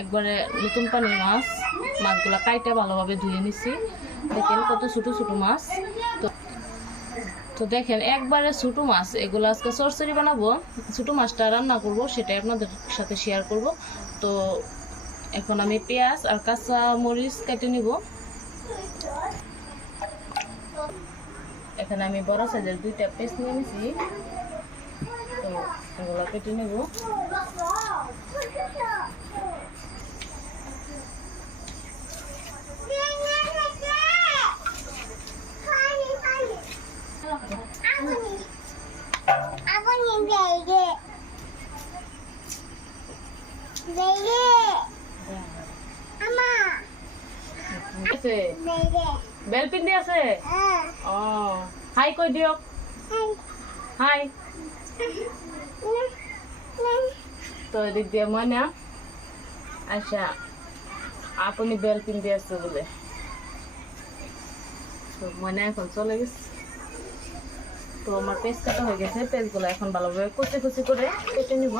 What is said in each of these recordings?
একবারে নতুন পানির মাছ। মাছগুলো কাইটা ভালোভাবে ধুয়ে নিছি। দেখেন কত ছোটো ছোটো মাছ। তো দেখেন একবারে ছোটো মাছ, এগুলো আজকে চচ্চড়ি বানাবো। ছোটো মাছটা রান্না করব, সেটাই আপনাদের সাথে শেয়ার করব। তো এখন আমি পেঁয়াজ আর কাঁচা মরিচ কেটে নিব। এখানে আমি বড় সাইজের 2টা পেঁয়াজ নিয়ে নিছি। তো এগুলো কেটে নেব। বেলপিন্ডি আছে। ও হাই কই দিয়ক। হাই। তো এদিক দিয়ে ময়না আচ্ছা আপনি বেলপিন্ডি আছে বলে, তো ময়না এখন চলে গেছে। তো আমার পেঁয়াজ কাটা হয়ে গেছে। পেঁয়াজগুলো এখন ভালোভাবে কুচি কুচি করে কেটে নিব।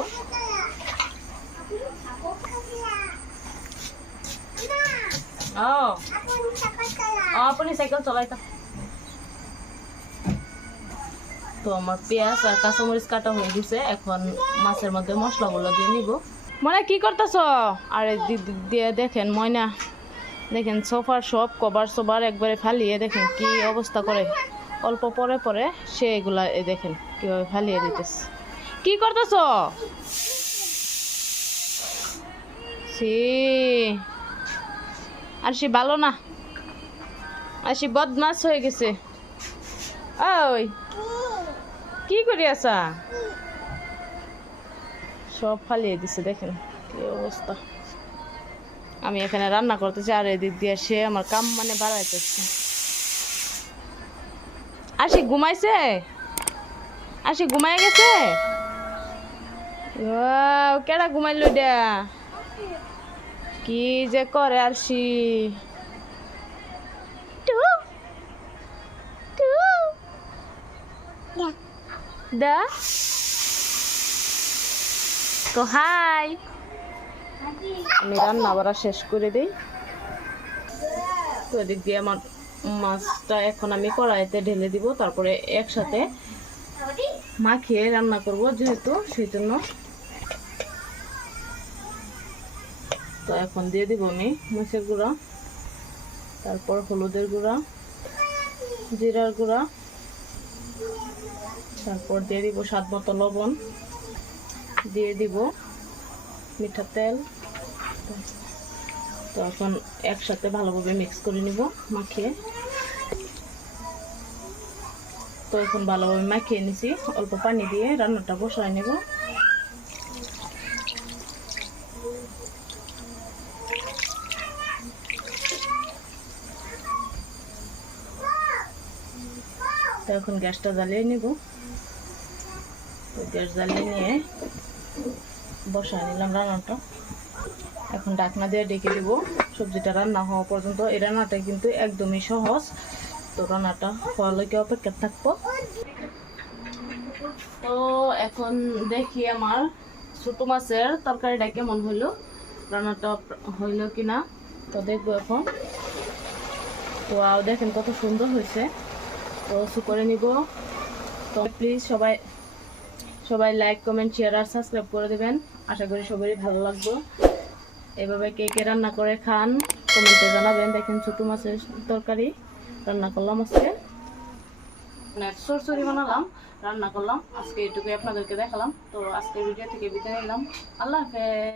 আপনি সাইকেল চলাইতা। তো আমার পেঁয়াজ আর কাঁচামরিচ কাটা হয়ে গেছে। এখন মাছের মধ্যে মশলাগুলো দিয়ে নিব। ময়না কি করতেছ? আরে দিয়ে দেখেন ময়না, দেখেন সোফার সব কভার সবার একবারে ফালিয়ে দেখেন কি অবস্থা করে। অল্প পরে পরে সে এগুলা দেখেন কিভাবে ফালিয়ে দিতেছে। কি করতেছ? আর সে ভালো না, আর সে বদমাস হয়ে গেছে। ওই কি করি আসা? সব ফালিয়ে দিছে দেখেন কি অবস্থা। আমি এখানে রান্না করতেছি আর এদিক দিয়ে সে আমার কাম মানে বাড়াইতেছে। আসি ঘুমাইছে? আসি ঘুমাই গেছে? কেডা ঘুমাইল দিয়া? কি যে করে আরশি। দা তো হাই। আমি রান্না বাড়া শেষ করে দিই। তো এদিক দিয়ে আমার মাছটা এখন আমি কড়াইতে ঢেলে দিব, তারপরে একসাথে মাখিয়ে রান্না করব যেহেতু, সেই জন্য। তো এখন দিয়ে দিব আমি মরিচের গুঁড়া, তারপর হলুদের গুঁড়া, জিরার গুঁড়া, তারপর দিয়ে দিব স্বাদ মতো লবণ, দিয়ে দিব মিঠা তেল। তো এখন একসাথে ভালোভাবে মিক্স করে নিব মাখিয়ে। তো এখন ভালোভাবে মাখিয়ে নিছি, অল্প পানি দিয়ে রান্নাটা বসায় নেব। তো এখন গ্যাসটা জ্বালিয়ে নেব। তো গ্যাস জ্বালিয়ে নিয়ে বসায় নিলাম রান্নাটা। এখন ঢাকনা দিয়ে ঢেকে দেব সবজিটা রান্না হওয়া পর্যন্ত। এই রান্নাটা কিন্তু একদমই সহজ। তো রান্নাটা হওয়ার লইকে অপেক্ষা থাকবো। তো এখন দেখি আমার ছোট মাছের তরকারিটা কেমন হইলো, রান্নাটা হইলো কিনা। তো দেখবো এখন। তো দেখেন কত সুন্দর হয়েছে। তো করে নিব। তো প্লিজ সবাই লাইক কমেন্ট শেয়ার আর সাবস্ক্রাইব করে দেবেন। আশা করি সবারই ভালো লাগবে। এভাবে কে কে রান্না করে খান কমেন্টে জানাবেন। দেখেন ছোট মাছের তরকারি রান্না করলাম আজকে, চচ্চড়ি বানালাম, রান্না করলাম আজকে, এটুকুই আপনাদেরকে দেখালাম। তো আজকে ভিডিও থেকে বিদায় নিলাম। আল্লাহ হাফেজ।